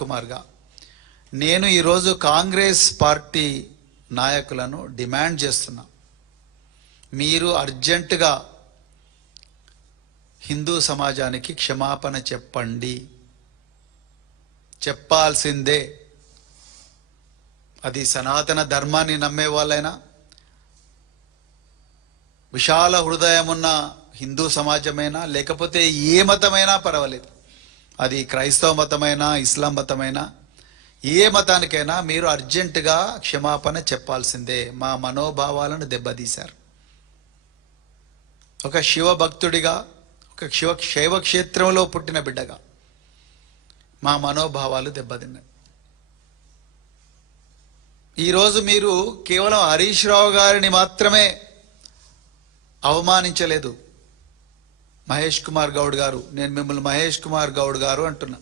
కుమార్గా నేను ఈరోజు కాంగ్రెస్ పార్టీ నాయకులను డిమాండ్ చేస్తున్నా. మీరు అర్జెంటుగా హిందూ సమాజానికి క్షమాపణ చెప్పండి. చెప్పాల్సిందే. అది సనాతన ధర్మాన్ని నమ్మే వాళ్ళైనా, విశాల హృదయం ఉన్న హిందూ సమాజమైనా, లేకపోతే ఏ మతమైనా పర్వాలేదు. అది క్రైస్తవ మతమైనా, ఇస్లాం మతమైనా, ఏ మతానికైనా మీరు అర్జెంటుగా క్షమాపణ చెప్పాల్సిందే. మా మనోభావాలను దెబ్బతీశారు. ఒక శివ భక్తుడిగా, ఒక శైవ క్షేత్రంలో పుట్టిన బిడ్డగా మా మనోభావాలు దెబ్బతిన్నాయి. ఈరోజు మీరు కేవలం హరీష్ రావు గారిని మాత్రమే అవమానించలేదు. మహేష్ కుమార్ గౌడ్ గారు, నేను మిమ్మల్ని మహేష్ కుమార్ గౌడ్ గారు అంటున్నా.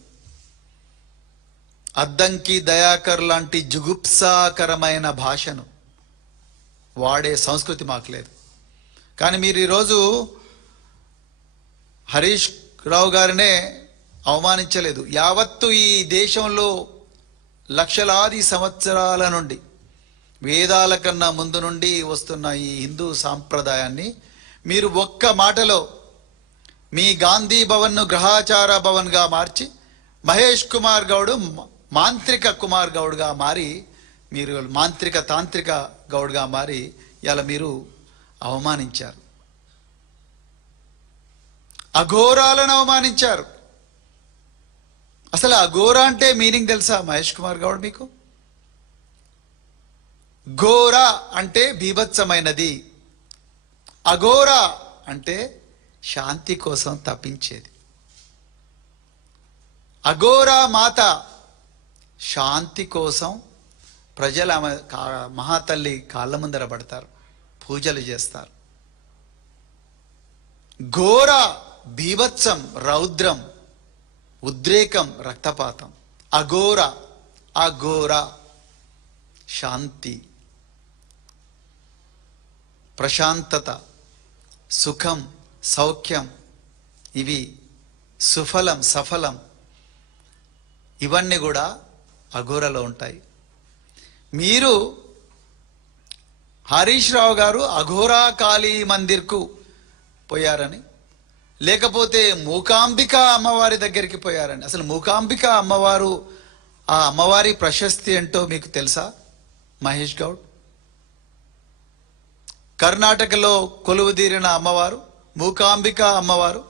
అద్దంకి దయాకర్ లాంటి జుగుప్సాకరమైన భాషను వాడే సంస్కృతి మాకు లేదు. కానీ మీరు ఈరోజు హరీష్ రావు గారినే అవమానించలేదు. యావత్తు ఈ దేశంలో లక్షలాది సంవత్సరాల నుండి, వేదాల కన్నా ముందు నుండి వస్తున్న ఈ హిందూ సాంప్రదాయాన్ని మీరు ఒక్క మాటలో మీ గాంధీ భవన్ను గ్రహాచార భవన్గా మార్చి, మహేష్ కుమార్ గౌడ్ మాంత్రిక కుమార్ గౌడ్గా మారి, మీరు మాంత్రిక తాంత్రిక గౌడ్గా మారి ఇలా మీరు అవమానించారు. అఘోరాలను అవమానించారు. అసలు అఘోర అంటే మీనింగ్ తెలుసా మహేష్ కుమార్ గౌడ్ మీకు? ఘోర అంటే బీభత్సమైనది, అఘోర అంటే శాంతి కోసం తప్పించేది. అఘోరా మాత శాంతి కోసం ప్రజల మహాతల్లి కాళ్ళ ముందర పడతారు, పూజలు చేస్తారు. ఘోర బీభత్సం, రౌద్రం, ఉద్రేకం, రక్తపాతం. అఘోర, అఘోర శాంతి, ప్రశాంతత, సుఖం, సౌఖ్యం, ఇవి సుఫలం, సఫలం, ఇవన్నీ కూడా అఘోరలో ఉంటాయి. మీరు హరీష్ రావు గారు అఘోరా కాళీ మందిర్కు పోయారని, లేకపోతే మూకాంబిక అమ్మవారి దగ్గరికి పోయారని. అసలు మూకాంబిక అమ్మవారు, ఆ అమ్మవారి ప్రశస్తి ఏంటో మీకు తెలుసా మహేష్ గౌడ్? కర్ణాటకలో కొలువుదీరిన అమ్మవారు మూకాంబిక అమ్మవారు.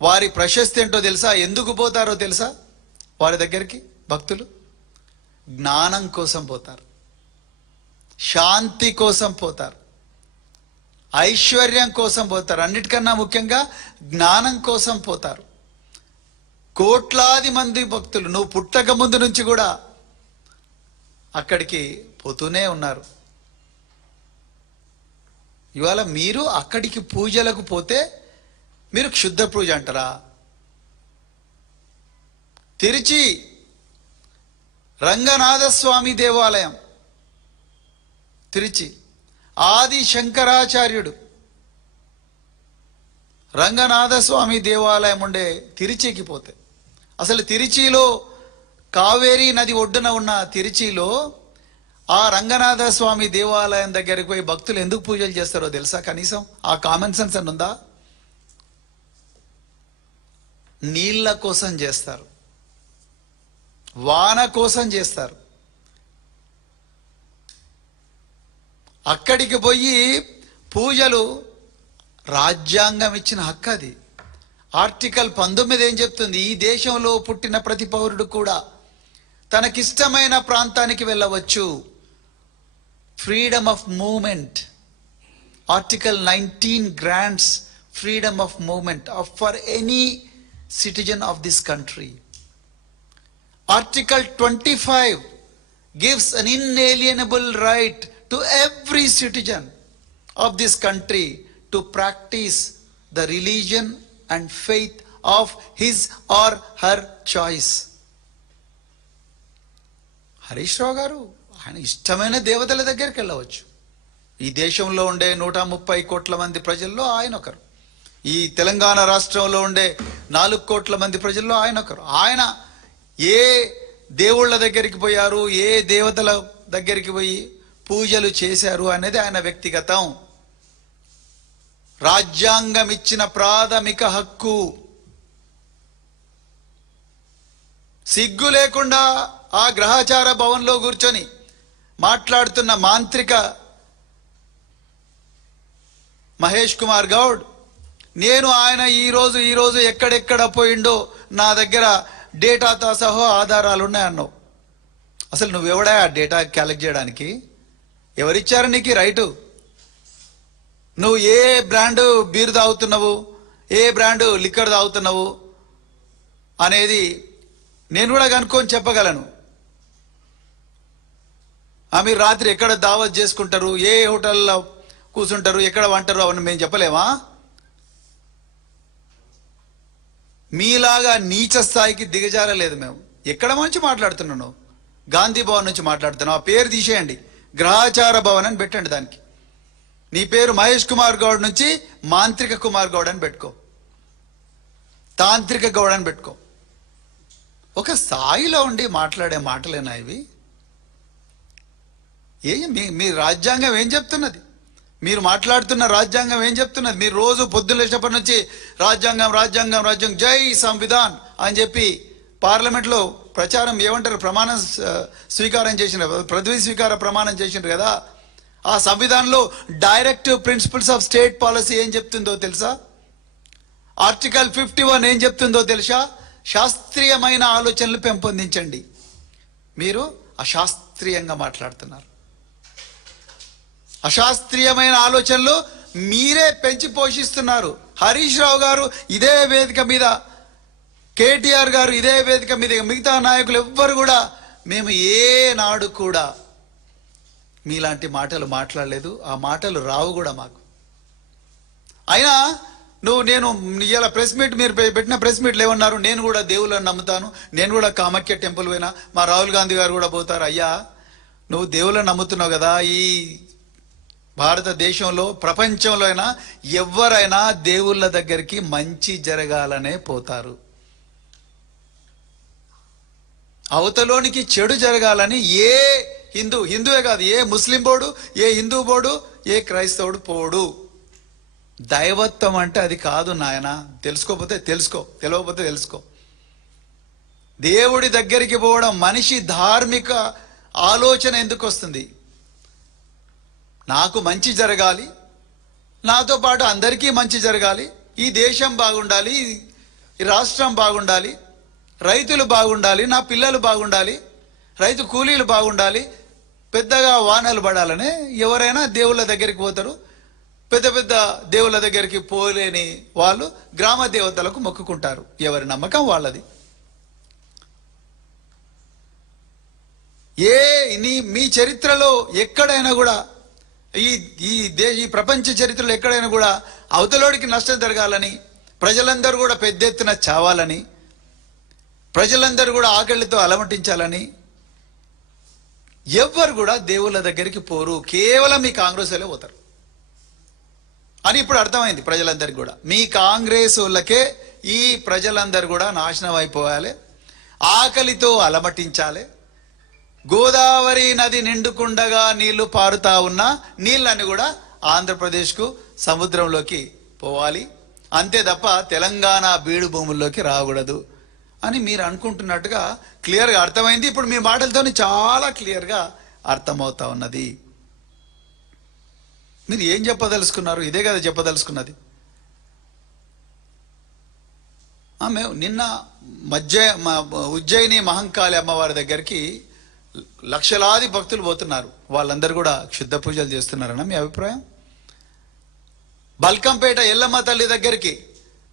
వారి ప్రశస్తి ఏంటో తెలుసా? ఎందుకు పోతారో తెలుసా వారి దగ్గరికి భక్తులు? జ్ఞానం కోసం పోతారు, శాంతి కోసం పోతారు, ఐశ్వర్యం కోసం పోతారు, అన్నిటికన్నా ముఖ్యంగా జ్ఞానం కోసం పోతారు. కోట్లాది మంది భక్తులు నువ్వు పుట్టక ముందు నుంచి కూడా అక్కడికి పోతూనే ఉన్నారు. ఇవాళ మీరు అక్కడికి పూజలకు పోతే మీరు క్షుద్ర పూజ అంటారా? తిరుచి రంగనాథస్వామి దేవాలయం, తిరుచి ఆది శంకరాచార్యుడు రంగనాథస్వామి దేవాలయం ఉండే తిరుచికి పోతే, అసలు తిరుచిలో కావేరీ నది ఒడ్డున ఉన్న తిరుచిలో ఆ రంగనాథ స్వామి దేవాలయం దగ్గరికి పోయి భక్తులు ఎందుకు పూజలు చేస్తారో తెలుసా? కనీసం ఆ కామన్ సెన్స్ అని ఉందా? నీళ్ళ కోసం చేస్తారు, వాన కోసం చేస్తారు. అక్కడికి పోయి పూజలు రాజ్యాంగం ఇచ్చిన హక్కు అది. ఆర్టికల్ 19 ఏం చెప్తుంది? ఈ దేశంలో పుట్టిన ప్రతి పౌరుడు కూడా తనకిష్టమైన ప్రాంతానికి వెళ్ళవచ్చు. Freedom of movement. Article 19 grants freedom of movement for any citizen of this country. Article 25 gives an inalienable right to every citizen of this country to practice the religion and faith of his or her choice. Harish Rao garu ఆయన ఇష్టమైన దేవతల దగ్గరికి వెళ్ళవచ్చు. ఈ దేశంలో ఉండే 130 కోట్ల మంది ప్రజల్లో ఆయన ఒకరు. ఈ తెలంగాణ రాష్ట్రంలో ఉండే 4 కోట్ల మంది ప్రజల్లో ఆయన ఒకరు. ఆయన ఏ దేవుళ్ళ దగ్గరికి పోయారు, ఏ దేవతల దగ్గరికి పోయి పూజలు చేశారు అనేది ఆయన వ్యక్తిగతం. రాజ్యాంగం ఇచ్చిన ప్రాథమిక హక్కు. సిగ్గు లేకుండా ఆ గ్రహాచార భవన్లో కూర్చొని మాట్లాడుతున్న మాంత్రిక మహేష్ కుమార్ గౌడ్, నేను ఆయన ఈరోజు ఎక్కడెక్కడ పోయిండో నా దగ్గర డేటాతో సహా ఆధారాలు ఉన్నాయన్నావు. అసలు నువ్వెవడా ఆ డేటా కలెక్ట్ చేయడానికి? ఎవరిచ్చారు నీకు రైటు? నువ్వు ఏ బ్రాండు బీరు తాగుతున్నావు, ఏ బ్రాండు లిక్కర్ తాగుతున్నావు అనేది నేను కూడా కనుక్కొని చెప్పగలను. మీరు రాత్రి ఎక్కడ దావత్ చేసుకుంటారు, ఏ హోటల్లో కూర్చుంటారు, ఎక్కడ వంటారు, అవన్నీ మేము చెప్పలేమా? మీలాగా నీచ స్థాయికి దిగజారలేదు మేము. ఎక్కడ నుంచి మాట్లాడుతున్నాను? గాంధీ భవన్ నుంచి మాట్లాడుతున్నావు. ఆ పేరు తీసేయండి, గ్రహాచార భవన్ అని పెట్టండి. దానికి నీ పేరు మహేష్ కుమార్ గౌడ్ నుంచి మాంత్రిక కుమార్ గౌడ్ అని పెట్టుకో, తాంత్రిక గౌడ్ అని పెట్టుకో. ఒక స్థాయిలో ఉండి మాట్లాడే మాటలేనా ఇవి? మీ రాజ్యాంగం ఏం చెప్తున్నది? మీరు మాట్లాడుతున్న రాజ్యాంగం ఏం చెప్తున్నది? మీరు రోజు పొద్దున్న లేచినప్పటి నుంచి రాజ్యాంగం జై సంవిధాన్ అని చెప్పి పార్లమెంట్లో ప్రచారం ఏమంటారు, ప్రమాణం స్వీకారం చేసినారు, పదవీ స్వీకార ప్రమాణం చేసినారు కదా. ఆ సంవిధానంలో directive principles of state policy ఏం చెప్తుందో తెలుసా? ఆర్టికల్ 51 ఏం చెప్తుందో తెలుసా? శాస్త్రీయమైన ఆలోచనలు పెంపొందించండి. మీరు అశాస్త్రీయంగా మాట్లాడుతున్నారు. అశాస్త్రీయమైన ఆలోచనలు మీరే పెంచి పోషిస్తున్నారు. హరీష్ రావు గారు ఇదే వేదిక మీద, కేటీఆర్ గారు ఇదే వేదిక మీద, మిగతా నాయకులు ఎవ్వరు కూడా మేము ఏనాడు కూడా మీలాంటి మాటలు మాట్లాడలేదు. ఆ మాటలు రావు కూడా మాకు. అయినా నేను ఇలా ప్రెస్ మీట్, మీరు పెట్టిన ప్రెస్ మీట్లు ఏమన్నారు? నేను కూడా దేవుళ్ళని నమ్ముతాను, నేను కూడా కామాఖ్య టెంపుల్ పోయినా, మా రాహుల్ గాంధీ గారు కూడా పోతారు. అయ్యా, నువ్వు దేవుళ్ళని నమ్ముతున్నావు కదా. ఈ భారతదేశంలో, ప్రపంచంలో అయినా ఎవరైనా దేవుళ్ళ దగ్గరికి మంచి జరగాలనే పోతారు. అవతలోనికి చెడు జరగాలని ఏ హిందువే కాదు, ఏ ముస్లిం బోర్డు, ఏ హిందూ బోర్డు, ఏ క్రైస్తవుడు పోడు. దైవత్వం అంటే అది కాదు నాయన. తెలుసుకోకపోతే తెలుసుకో, తెలియకపోతే తెలుసుకో. దేవుడి దగ్గరికి పోవడం, మనిషి ధార్మిక ఆలోచన ఎందుకు వస్తుంది? నాకు మంచి జరగాలి, నాతో పాటు అందరికీ మంచి జరగాలి, ఈ దేశం బాగుండాలి, ఈ రాష్ట్రం బాగుండాలి, రైతులు బాగుండాలి, నా పిల్లలు బాగుండాలి, రైతు కూలీలు బాగుండాలి, పెద్దగా వానలు పడాలని ఎవరైనా దేవుళ్ళ దగ్గరికి పోతారు. పెద్ద పెద్ద దేవుళ్ళ దగ్గరికి పోలేని వాళ్ళు గ్రామ దేవతలకు మొక్కుకుంటారు. ఎవరి నమ్మకం వాళ్ళది. మీ చరిత్రలో ఎక్కడైనా కూడా, ఈ ప్రపంచ చరిత్రలో ఎక్కడైనా కూడా అవతలోడికి నష్టం జరగాలని, ప్రజలందరూ కూడా పెద్ద ఎత్తున చావాలని, ప్రజలందరూ కూడా ఆకలితో అలమటించాలని ఎవ్వరు కూడా దేవుళ్ళ దగ్గరికి పోరు. కేవలం మీ కాంగ్రెస్ వాళ్ళే పోతారు అని ఇప్పుడు అర్థమైంది ప్రజలందరికీ కూడా. మీ కాంగ్రెస్ వాళ్ళకే ఈ ప్రజలందరూ కూడా నాశనం అయిపోవాలి, ఆకలితో అలమటించాలి. గోదావరి నది నిండుకుండగా నీళ్లు పారుతా ఉన్న నీళ్ళని కూడా ఆంధ్రప్రదేశ్కు సముద్రంలోకి పోవాలి, అంతే తప్ప తెలంగాణ బీడు భూముల్లోకి రాకూడదు అని మీరు అనుకుంటున్నట్టుగా క్లియర్గా అర్థమైంది. ఇప్పుడు మీ మాటలతో చాలా క్లియర్గా అర్థమవుతా ఉన్నది. మీరు ఏం చెప్పదలుచుకున్నారు? ఇదే కదా చెప్పదలుచుకున్నది. మేము నిన్న ఉజ్జయిని మహంకాళి అమ్మవారి దగ్గరికి లక్షలాది భక్తులు పోతున్నారు. వాళ్ళందరూ కూడా క్షుద్ధ పూజలు చేస్తున్నారన్న మీ అభిప్రాయం? బల్కంపేట ఎల్లమ్మ తల్లి దగ్గరికి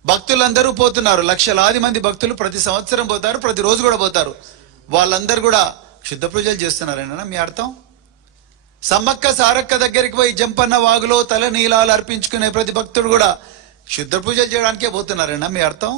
భక్తులందరూ పోతున్నారు. లక్షలాది మంది భక్తులు ప్రతి సంవత్సరం పోతారు, ప్రతిరోజు కూడా పోతారు. వాళ్ళందరూ కూడా క్షుద్ధ పూజలు చేస్తున్నారన్న మీ అర్థం? సమ్మక్క సారక్క దగ్గరికి పోయి జంపన్న వాగులో తల నీలాలు అర్పించుకునే ప్రతి భక్తుడు కూడా క్షుద్ర పూజలు చేయడానికే పోతున్నారన్న మీ అర్థం?